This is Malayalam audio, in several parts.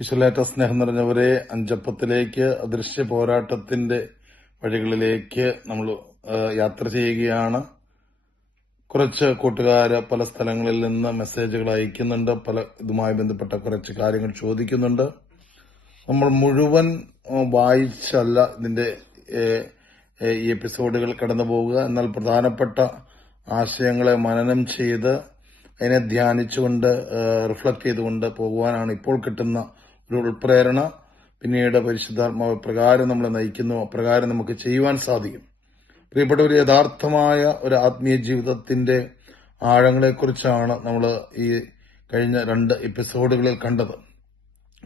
ഈശ്വലേറ്റ സ്നേഹം നിറഞ്ഞവരെ അഞ്ചപ്പത്തിലേക്ക് അദൃശ്യ പോരാട്ടത്തിന്റെ വഴികളിലേക്ക് നമ്മൾ യാത്ര ചെയ്യുകയാണ്. കുറച്ച് കൂട്ടുകാര് പല സ്ഥലങ്ങളിൽ നിന്ന് മെസ്സേജുകൾ അയക്കുന്നുണ്ട്. പല ഇതുമായി ബന്ധപ്പെട്ട കുറച്ച് കാര്യങ്ങൾ ചോദിക്കുന്നുണ്ട്. നമ്മൾ മുഴുവൻ വായിച്ചല്ല ഇതിന്റെ ഈ എപ്പിസോഡുകൾ കടന്നു പോവുക എന്നാൽ പ്രധാനപ്പെട്ട ആശയങ്ങളെ മനനം ചെയ്ത് അതിനെ ധ്യാനിച്ചുകൊണ്ട് റിഫ്ലക്ട് ചെയ്തുകൊണ്ട് പോകുവാനാണ് ഇപ്പോൾ കിട്ടുന്ന ഒരു ഉൾപ്രേരണ പിന്നീട് പരിശുദ്ധാത്മാവ് പ്രകാരം നമ്മളെ നയിക്കുന്നു അപ്രകാരം നമുക്ക് ചെയ്യുവാൻ സാധിക്കും. പ്രിയപ്പെട്ട ഒരു യഥാർത്ഥമായ ഒരു ആത്മീയ ജീവിതത്തിന്റെ ആഴങ്ങളെക്കുറിച്ചാണ് നമ്മൾ ഈ കഴിഞ്ഞ രണ്ട് എപ്പിസോഡുകളിൽ കണ്ടത്.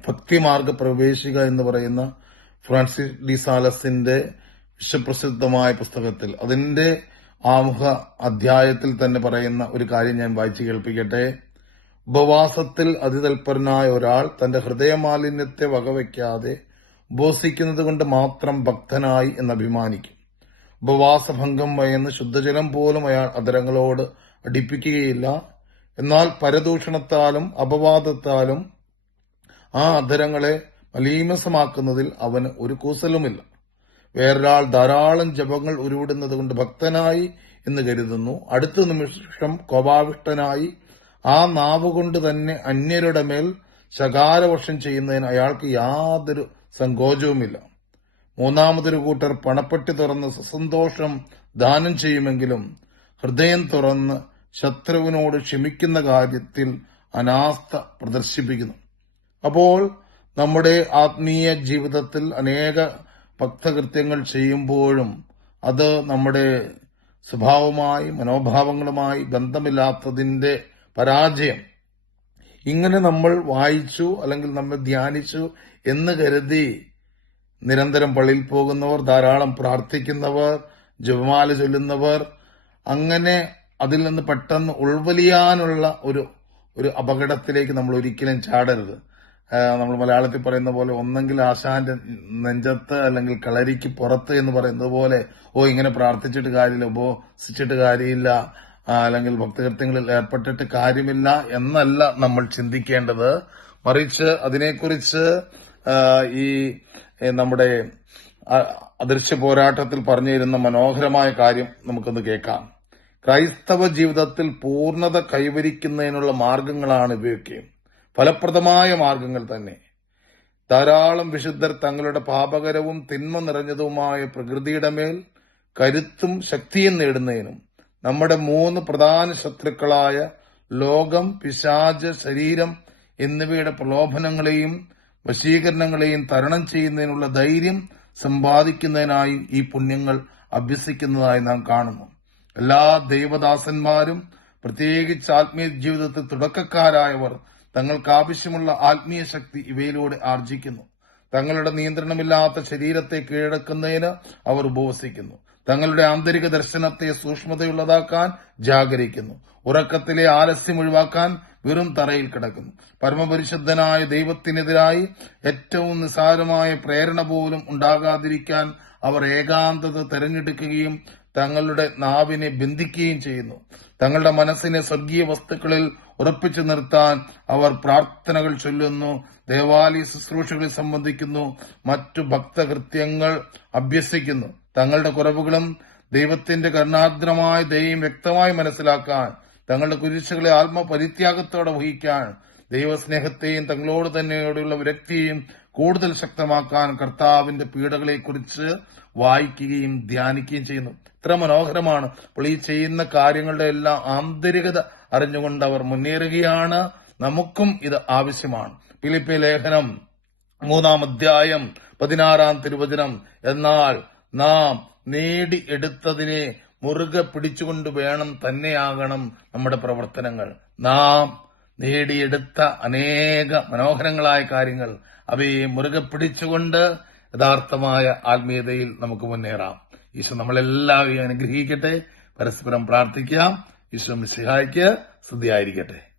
ഭക്തിമാർഗ പ്രവേശിക എന്ന് പറയുന്ന ഫ്രാൻസിസ് ഡി സാലസിന്റെ വിശ്വപ്രസിദ്ധമായ പുസ്തകത്തിൽ അതിന്റെ ആമുഖ അധ്യായത്തിൽ തന്നെ പറയുന്ന ഒരു കാര്യം ഞാൻ വായിച്ചു കേൾപ്പിക്കട്ടെ. ഉപവാസത്തിൽ അതിതൽപരനായ ഒരാൾ തന്റെ ഹൃദയമാലിന്യത്തെ വകവയ്ക്കാതെ ഉപവസിക്കുന്നത് കൊണ്ട് മാത്രം ഭക്തനായി എന്ന് അഭിമാനിക്കും ഉപവാസഭംഗം വയന്ന് ശുദ്ധജലം പോലും അയാൾ അതരങ്ങളോട് അടിപ്പിക്കുകയില്ല. എന്നാൽ പരദൂഷണത്താലും അപവാദത്താലും ആ അധരങ്ങളെ മലീമസമാക്കുന്നതിൽ അവന് ഒരു കൂസലുമില്ല. വേറൊരാൾ ധാരാളം ജപങ്ങൾ ഉരുവിടുന്നത് കൊണ്ട് ഭക്തനായി എന്ന് കരുതുന്നു. അടുത്ത നിമിഷം കോപാവിഷ്ടനായി ആ നാവുകൊണ്ട് തന്നെ അന്യരുടെ മേൽ ശകാരവർഷം ചെയ്യുന്നതിന് അയാൾക്ക് യാതൊരു സങ്കോചവുമില്ല. മൂന്നാമതൊരു കൂട്ടർ പണപ്പെട്ടി തുറന്ന് സസന്തോഷം ദാനം ചെയ്യുമെങ്കിലും ഹൃദയം തുറന്ന് ശത്രുവിനോട് ക്ഷമിക്കുന്ന കാര്യത്തിൽ അനാസ്ഥ പ്രദർശിപ്പിക്കുന്നു. അപ്പോൾ നമ്മുടെ ആത്മീയ ജീവിതത്തിൽ അനേക ഭക്തകൃത്യങ്ങൾ ചെയ്യുമ്പോഴും അത് നമ്മുടെ സ്വഭാവമായി മനോഭാവങ്ങളുമായി ബന്ധമില്ലാത്തതിന്റെ പരാജയം. ഇങ്ങനെ നമ്മൾ വായിച്ചു അല്ലെങ്കിൽ നമ്മൾ ധ്യാനിച്ചു എന്ന് കരുതി നിരന്തരം പള്ളിയിൽ പോകുന്നവർ ധാരാളം പ്രാർത്ഥിക്കുന്നവർ ജപമാല ചൊല്ലുന്നവർ അങ്ങനെ അതിൽ നിന്ന് പെട്ടെന്ന് ഉൾവലിയാനുള്ള ഒരു ഒരു അപകടത്തിലേക്ക് നമ്മൾ ഒരിക്കലും ചാടരുത്. നമ്മൾ മലയാളത്തിൽ പറയുന്ന പോലെ ഒന്നെങ്കിൽ ആശാന്റെ നെഞ്ചത്ത് അല്ലെങ്കിൽ കളരിക്ക് പുറത്ത് എന്ന് പറയുന്നത് പോലെ ഓ ഇങ്ങനെ പ്രാർത്ഥിച്ചിട്ട് കാര്യമില്ല ഉപസിച്ചിട്ട് കാര്യമില്ല അല്ലെങ്കിൽ ഭക്തകൃത്യങ്ങളിൽ ഏർപ്പെട്ടിട്ട് കാര്യമില്ല എന്നല്ല നമ്മൾ ചിന്തിക്കേണ്ടത്. മറിച്ച് അതിനെക്കുറിച്ച് ഈ നമ്മുടെ അദൃശ്യ പോരാട്ടത്തിൽ പറഞ്ഞു തരുന്ന മനോഹരമായ കാര്യം നമുക്കൊന്ന് കേൾക്കാം. ക്രൈസ്തവ ജീവിതത്തിൽ പൂർണത കൈവരിക്കുന്നതിനുള്ള മാർഗങ്ങളാണ് ഇവയൊക്കെ. ഫലപ്രദമായ മാർഗങ്ങൾ തന്നെ. ധാരാളം വിശുദ്ധർ തങ്ങളുടെ പാപകരവും തിന്മ നിറഞ്ഞതുമായ പ്രകൃതിയുടെ മേൽ കരുത്തും ശക്തിയും നേടുന്നതിനും നമ്മുടെ മൂന്ന് പ്രധാന ശത്രുക്കളായ ലോകം പിശാജ് ശരീരം എന്നിവയുടെ പ്രലോഭനങ്ങളെയും വശീകരണങ്ങളെയും തരണം ചെയ്യുന്നതിനുള്ള ധൈര്യം സമ്പാദിക്കുന്നതിനായി ഈ പുണ്യങ്ങൾ അഭ്യസിക്കുന്നതായി നാം കാണുന്നു. എല്ലാ ദൈവദാസന്മാരും പ്രത്യേകിച്ച് ആത്മീയ ജീവിതത്തിൽ തുടക്കക്കാരായവർ തങ്ങൾക്ക് ആവശ്യമുള്ള ആത്മീയ ശക്തി ഇവയിലൂടെ ആർജിക്കുന്നു. തങ്ങളുടെ നിയന്ത്രണമില്ലാത്ത ശരീരത്തെ കീഴടക്കുന്നതിന് അവർ ഉപവസിക്കുന്നു. തങ്ങളുടെ ആന്തരിക ദർശനത്തെ സൂക്ഷ്മതയുള്ളതാക്കാൻ ജാഗരിക്കുന്നു. ഉറക്കത്തിലെ ആലസ്യം ഒഴിവാക്കാൻ വെറും തറയിൽ കിടക്കുന്നു. പരമപരിശുദ്ധനായ ദൈവത്തിനെതിരായി ഏറ്റവും നിസാരമായ പ്രേരണ പോലും ഉണ്ടാകാതിരിക്കാൻ അവർ ഏകാന്തത തെരഞ്ഞെടുക്കുകയും തങ്ങളുടെ നാവിനെ ബന്ധിക്കുകയും ചെയ്യുന്നു. തങ്ങളുടെ മനസ്സിനെ സ്വർഗീയ വസ്തുക്കളിൽ ഉറപ്പിച്ചു നിർത്താൻ അവർ പ്രാർത്ഥനകൾ ചൊല്ലുന്നു. ദേവാലയ ശുശ്രൂഷകളിൽ സംബന്ധിക്കുന്നു. മറ്റു ഭക്തകൃത്യങ്ങൾ അഭ്യസിക്കുന്നു. തങ്ങളുടെ കുറവുകളും ദൈവത്തിന്റെ കരുണാദ്രമായ ദയയും വ്യക്തമായി മനസ്സിലാക്കാൻ തങ്ങളുടെ കുരിശുകളെ ആത്മപരിത്യാഗത്തോടെ വഹിക്കാൻ ദൈവസ്നേഹത്തെയും തങ്ങളോട് തന്നെയോടുള്ള വിരക്തിയെയും കൂടുതൽ ശക്തമാക്കാൻ കർത്താവിന്റെ പീഡകളെക്കുറിച്ച് വായിക്കുകയും ധ്യാനിക്കുകയും ചെയ്യുന്നു. ഇത്ര മനോഹരമാണ്. അപ്പോൾ ഈ ചെയ്യുന്ന കാര്യങ്ങളുടെ എല്ലാം ആന്തരികത അറിഞ്ഞുകൊണ്ട് അവർ മുന്നേറുകയാണ്. നമുക്കും ഇത് ആവശ്യമാണ്. ഫിലിപ്പി ലേഖനം മൂന്നാം അധ്യായം പതിനാറാം തിരുവചനം. എന്നാൽ നാം നേടിയെടുത്തതിനെ മുറുകെ പിടിച്ചുകൊണ്ട് വേണം തന്നെയാകണം നമ്മുടെ പ്രവർത്തനങ്ങൾ. നാം നേടിയെടുത്ത അനേക മനോഹരങ്ങളായ കാര്യങ്ങൾ അവയെ മുറുകെ പിടിച്ചുകൊണ്ട് യഥാർത്ഥമായ ആത്മീയതയിൽ നമുക്ക് മുന്നേറാം. ഈശോ നമ്മളെല്ലാവരെയും അനുഗ്രഹിക്കട്ടെ. പരസ്പരം പ്രാർത്ഥിക്കാം. ഈശോ മിശിഹായ്ക്ക് സ്തുതിയായിരിക്കട്ടെ.